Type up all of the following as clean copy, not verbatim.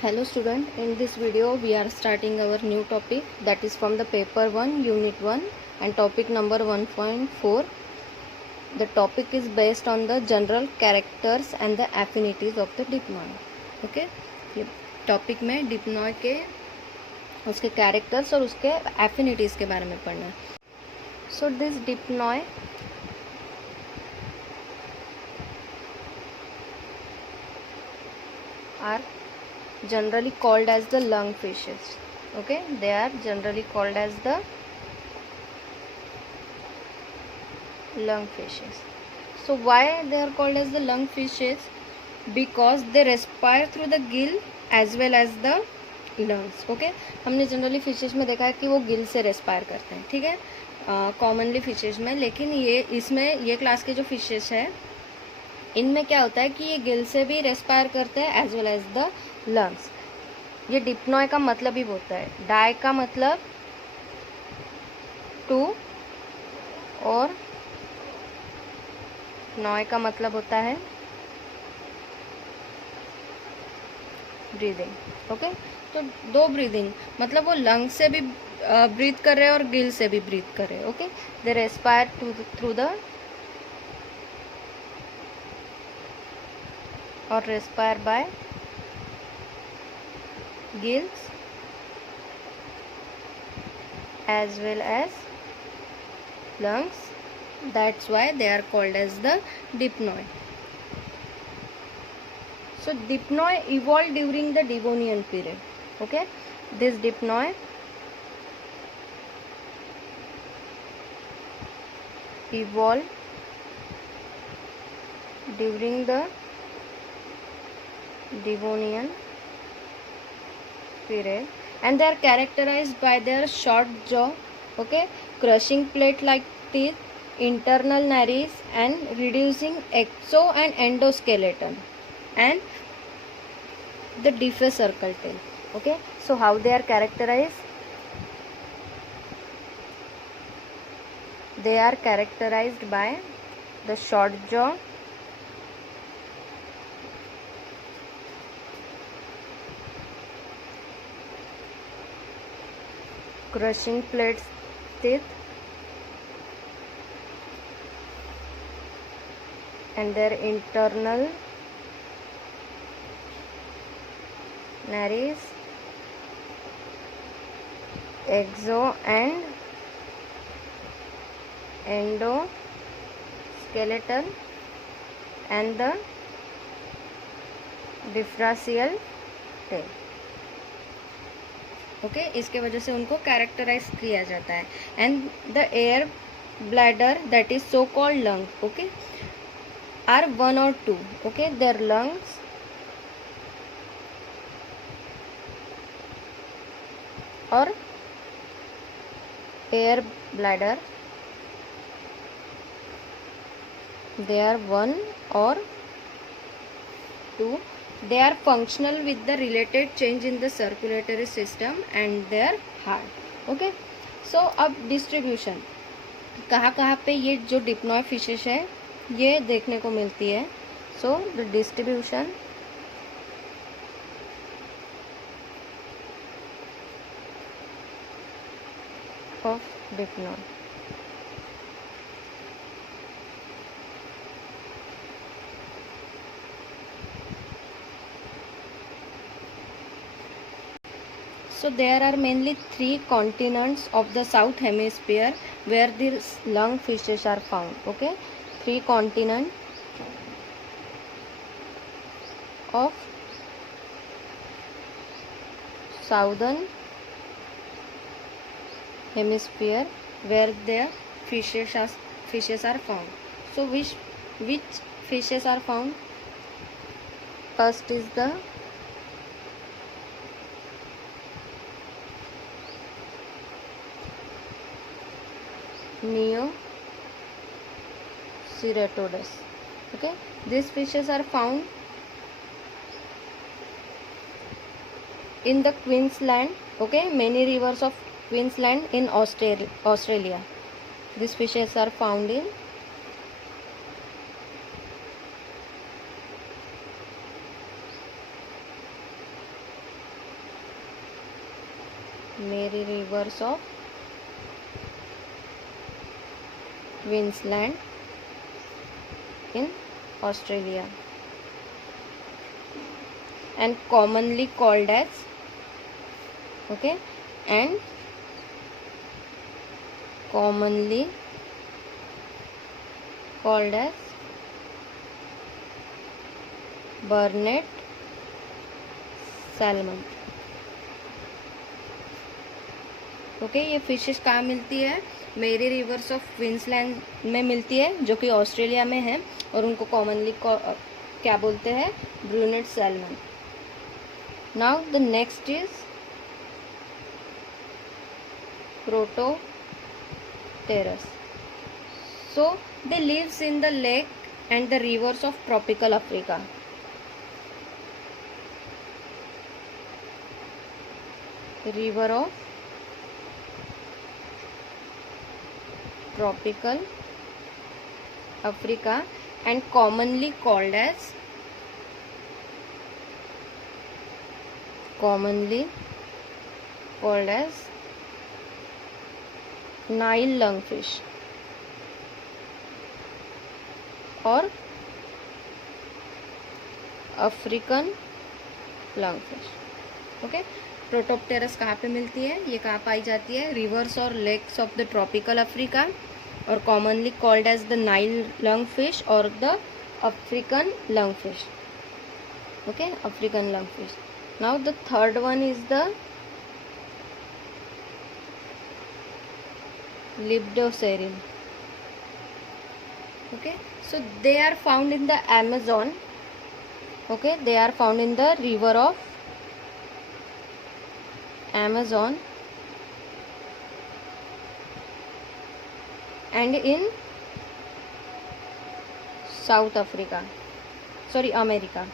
Hello student, in this video we are starting our new topic, that is from the paper 1 unit 1 and topic number 1.4. The topic is based on the general characters and the affinities of the dipnoid. Okay, ये टॉपिक में डिप्नॉय के उसके कैरेक्टर्स और उसके एफिनिटीज के बारे में पढ़ना है. So this dipnoi are generally called as the lungfishes. Okay, they are generally called as the lungfishes. So why they are called as the lungfishes? Because they respire through the gill as well as the lungs. Okay, हमने generally fishes में देखा है कि वो गिल से respire करते हैं. ठीक है, कॉमनली फिशेस में. लेकिन ये इसमें ये क्लास के जो फिशेस है इनमें क्या होता है कि ये गिल से भी रेस्पायर करते हैं as well as the lungs. ये डिप्नॉय का मतलब ही होता है. डाई का मतलब टू और नॉय का मतलब होता है ब्रीदिंग. ओके, तो दो ब्रीदिंग मतलब वो लंग से भी ब्रीथ कर रहे हैं और गिल से भी ब्रीथ कर रहे हैं. ओके, दे respire through the or respire by gills as well as lungs. That's why they are called as the dipnoi. So dipnoi evolved during the Devonian period. Okay, this dipnoi evolved during the Devonian period and they are characterized by their short jaw, okay, crushing plate like teeth, internal nares and reducing exo and endoskeleton and the diffuse circle tail. Okay, so how they are characterized? They are characterized by the short jaw, crushing plates teeth and their internal nares, exo and endoskeletal and the diffrasial tail. Okay, इसके वजह से उनको characterise किया जाता है. And the air bladder that is so called lung, okay, are 1 or 2. Okay, there lungs और air bladder they are 1 or 2. They are functional with the related change in the circulatory system and their heart. Okay, so अब डिस्ट्रीब्यूशन कहाँ कहाँ पे ये जो डिप्नॉय फिशेस है ये देखने को मिलती है. So the distribution of dipnoi. So there are mainly 3 continents of the south hemisphere where these lungfishes are found. Okay, 3 continents of southern hemisphere where the fishes are found. So which fishes are found? First is the Neoceratodus. Okay, these fishes are found in the Queensland. Okay, many rivers of Queensland in Australia. These fishes are found in मेरी reverse of Queensland in Australia and commonly called as okay and commonly called as Burnett salmon. Okay ये फिशेस कहाँ मिलती है? मेरी reverse of Queensland में मिलती है, जो कि ऑस्ट्रेलिया में है, और उनको कॉमनली क्या बोलते हैं? Brunette salmon. Now the next is Protopterus. So they lives in the lake and the rivers of tropical Africa. River of tropical Africa and commonly called as Nile lungfish और अफ्रीकन लंगफिश. ओके, प्रोटोप्टेरस कहाँ पे मिलती है? ये कहाँ पाई जाती है? Rivers और lakes of the tropical Africa और commonly called as the Nile lungfish और the African lungfish. Okay, African lungfish. Now the third one is the Lepidopteran. Okay, so they are found in the Amazon. Okay, they are found in the river of Amazon and in South Africa, America,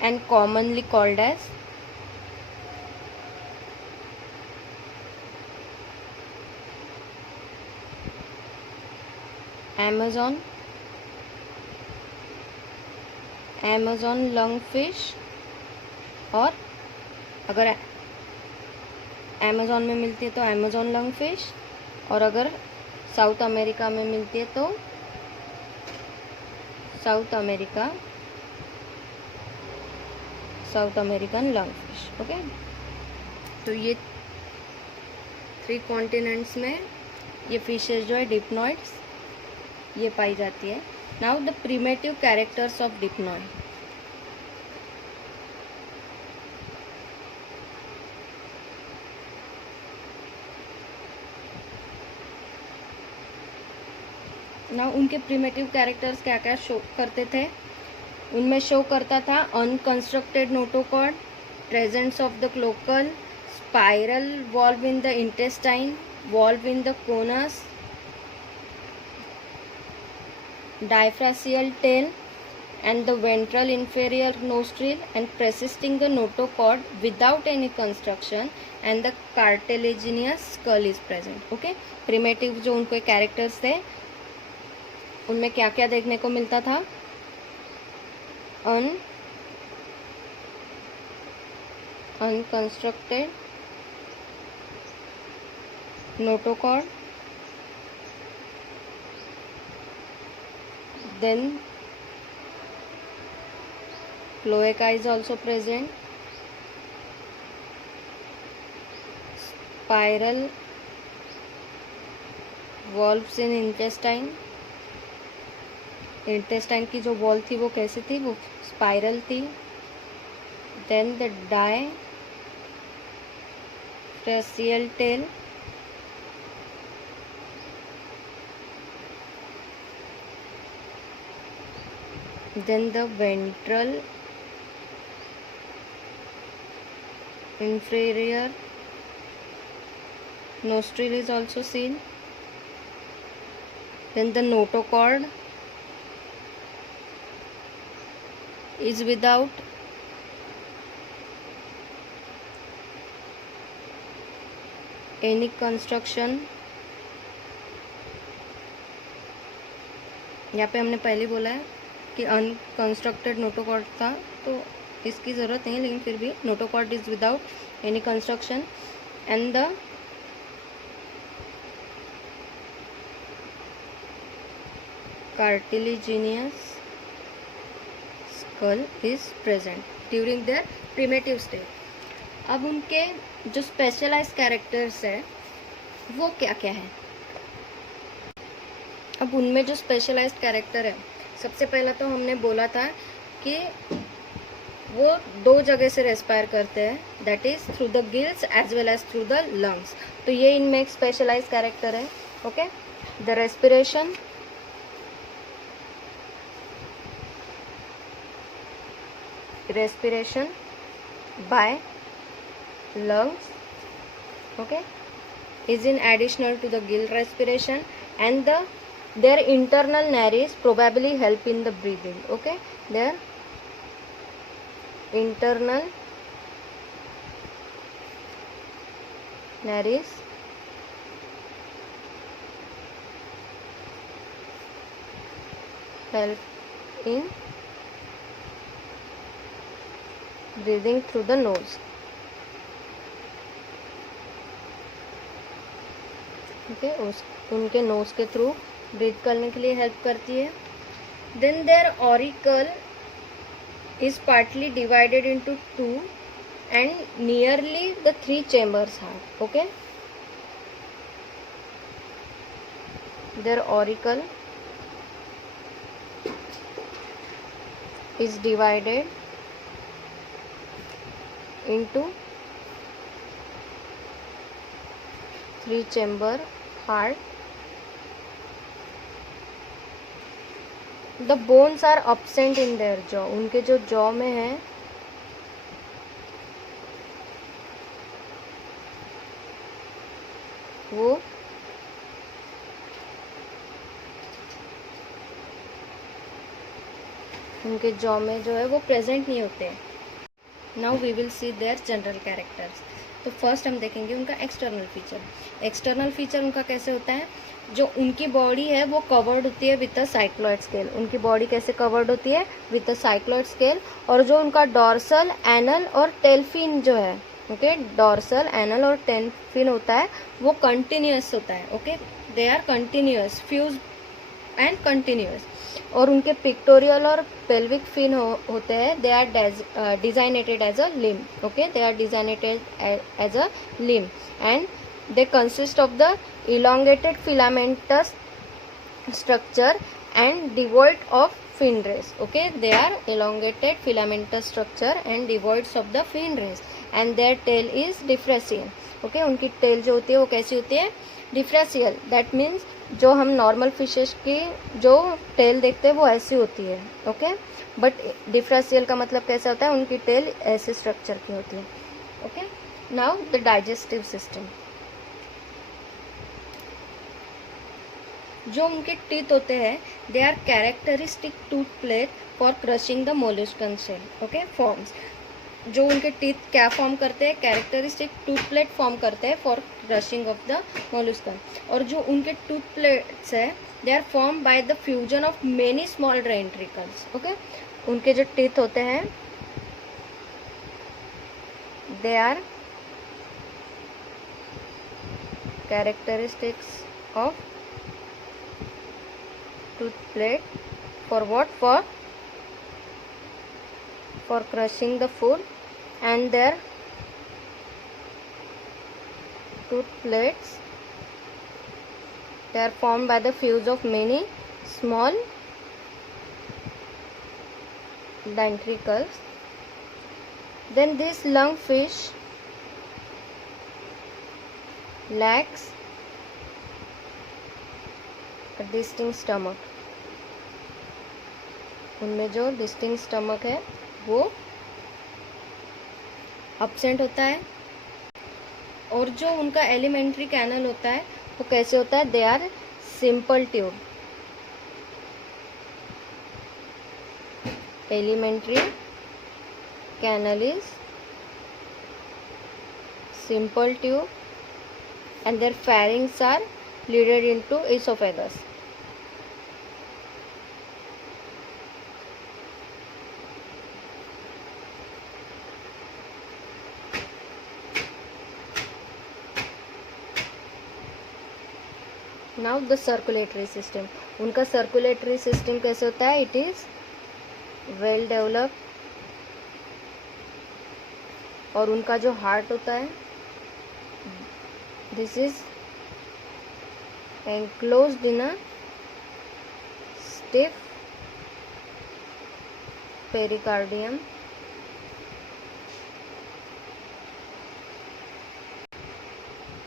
and commonly called as Amazon lungfish. और अगर अमेज़न में मिलती है तो Amazon lungfish, और अगर south America में मिलती है तो साउथ अमेरिकन लंगफिश. ओके, तो ये 3 कॉन्टिनेंट्स में ये फिशेज जो है डिप्नॉइड्स ये पाई जाती है. Now the primitive characters of dipnoid. ना उनके प्रिमेटिव कैरेक्टर्स क्या क्या शो करते थे? उनमें शो करता था unconstructed notochord, presence of the cloacal, spiral valve in the intestine, valve in the conus, diaphragmal tail and the ventral inferior nostril, and persisting the notochord without any construction, and the cartilaginous skull is present. Okay, primitive जो उनके कैरेक्टर्स थे उनमें क्या क्या देखने को मिलता था? Unconstructed notochord, then cloaca is also present, spiral valves in intestine. Intestine की जो वॉल थी वो कैसी थी? वो स्पाइरल थी. Then the diphycercal tail, then the ventral inferior nostril is also seen. Then the notochord is without any construction. यहाँ पे हमने पहले बोला है कि अनकंस्ट्रक्टेड नोटोकॉर्ड था, तो इसकी ज़रूरत नहीं है, लेकिन फिर भी notochord is without any construction and the cartilaginous skull is present during their primitive state. अब उनके जो स्पेशलाइज्ड कैरेक्टर्स है वो क्या क्या है? अब उनमें जो स्पेशलाइज्ड कैरेक्टर है, सबसे पहला तो हमने बोला था कि वो दो जगह से रेस्पायर करते हैं, that is through the gills as well as through the lungs. तो ये इनमें एक स्पेशलाइज्ड कैरेक्टर है. Okay, the respiration by lungs, okay, is in additional to the gill respiration, and their internal nares probably help in the breathing. Okay, their internal nares help in breathing through the nose. Okay, उनके nose के through breathe करने के लिए help करती है. Then their auricle is partly divided into two and nearly the 3 chambers have. Okay, their auricle is divided into 3 chamber heart. The bones are absent in their jaw. उनके जो jaw में है वो उनके jaw में जो है वो प्रेजेंट नहीं होते हैं. Now we will see their general characters. तो फर्स्ट हम देखेंगे उनका एक्सटर्नल फीचर. एक्सटर्नल फीचर उनका कैसे होता है? जो उनकी बॉडी है वो कवर्ड होती है विद अ साइक्लॉइड स्केल. उनकी बॉडी कैसे कवर्ड होती है? With a cycloid scale. और जो उनका डॉर्सल, एनल और टेल फिन जो है, ओके, डॉर्सल, एनल और टेल फिन होता है वो कंटिन्यूअस होता है. Okay, they are continuous, fuse and continuous. और उनके पिक्टोरियल और पेल्विक फिन होते हैं, they are designated as a limb. Okay, they are designated as a limb and they consist of the elongated filamentous structure and devoid of fin rays. Okay, they are elongated filamentous structure and devoid of the fin rays and their tail is diffractial. Okay, उनकी टेल जो होती है वो कैसी होती है? डिफ्रेसियल. That means जो हम नॉर्मल फिशेस की जो टेल देखते हैं वो ऐसी होती है. ओके, बट डिफ्रेसियल का मतलब कैसा होता है? उनकी टेल ऐसे स्ट्रक्चर की होती है. Okay, now the digestive system. जो उनके टीथ होते हैं, they are characteristic tooth plate for crushing the molluscan shell. Okay, forms. जो उनके टीथ क्या फॉर्म करते हैं? कैरेक्टरिस्टिक टूथ प्लेट फॉर्म करते हैं for crushing of the molluscan. और जो उनके टूथ प्लेट्स है, they are form by the fusion of many small ventricles. Okay, उनके जो टीथ होते हैं they are characteristics of tooth plate for what? For crushing the food, and their tooth plates, they are formed by the fuse of many small ventricles. Then this lungfish lacks a distinct stomach. उनमें जो distinct stomach है वो अब्सेंट होता है. और जो उनका alimentary canal होता है वो कैसे होता है? They are simple tube. Alimentary canal is simple tube and there pharynx are leaded into esophagus. Now the circulatory system, उनका सर्कुलेटरी सिस्टम कैसे होता है? इट इज़ वेल डेवलप्ड, और उनका जो हार्ट होता है this is enclosed in a stiff pericardium.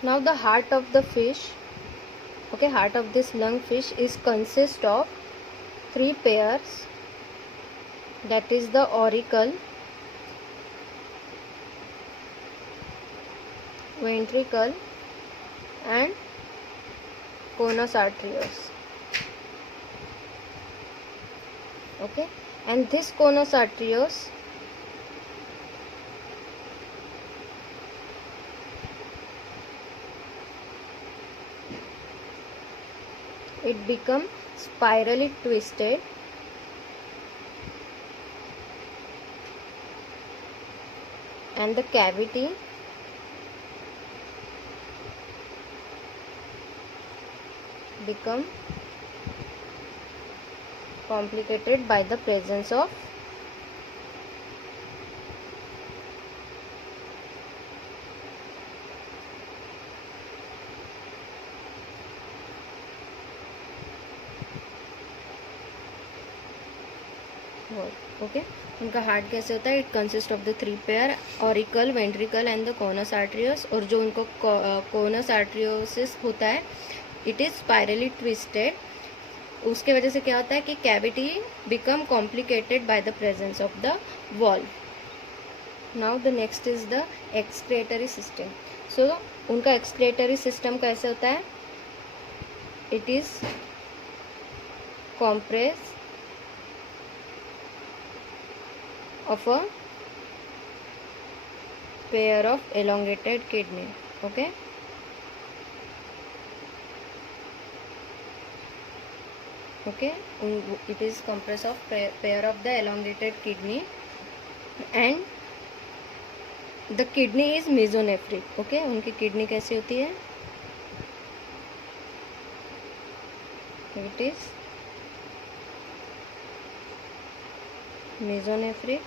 Now the heart of the fish, okay, heart of this lungfish is consist of 3 pairs, that is the auricle, ventricle and conus arterius. Okay, and this conus arterius it become spirally twisted and the cavity become complicated by the presence of okay. उनका heart कैसे होता है? It consist of the 3 pair, auricle, ventricle and the conus arteriosus. और जो उनको कोनस आर्टरियोसिस होता है इट इज़ स्पाइरली ट्विस्टेड. उसके वजह से क्या होता है कि cavity become complicated by the presence of the valve. Now the next is the excretory system. So उनका एक्सक्रेटरी सिस्टम कैसे होता है? It is compress of a pair of elongated kidney. Okay, it is compressed of pair of the elongated kidney and the kidney is mesonephric. Okay, उनकी किडनी कैसी होती है? it is mesonephric.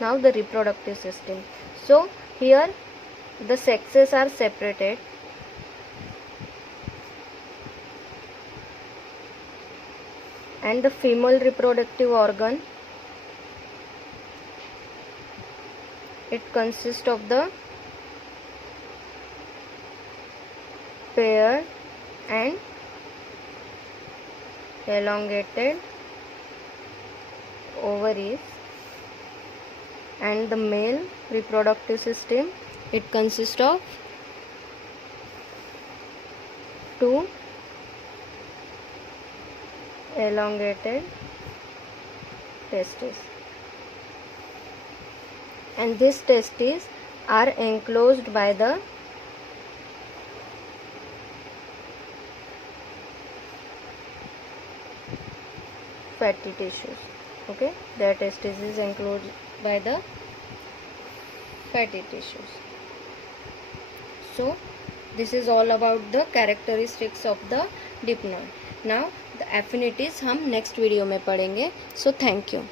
Now the reproductive system. So here the sexes are separated and the female reproductive organ, it consists of the paired and elongated ovaries, and the male reproductive system, it consists of 2 elongated testes, and these testes are enclosed by the fatty tissues. Okay, their testes is enclosed by the fatty tissues. So this is all about the characteristics of the dipnoid. Now the affinities हम next video में पढ़ेंगे. So thank you.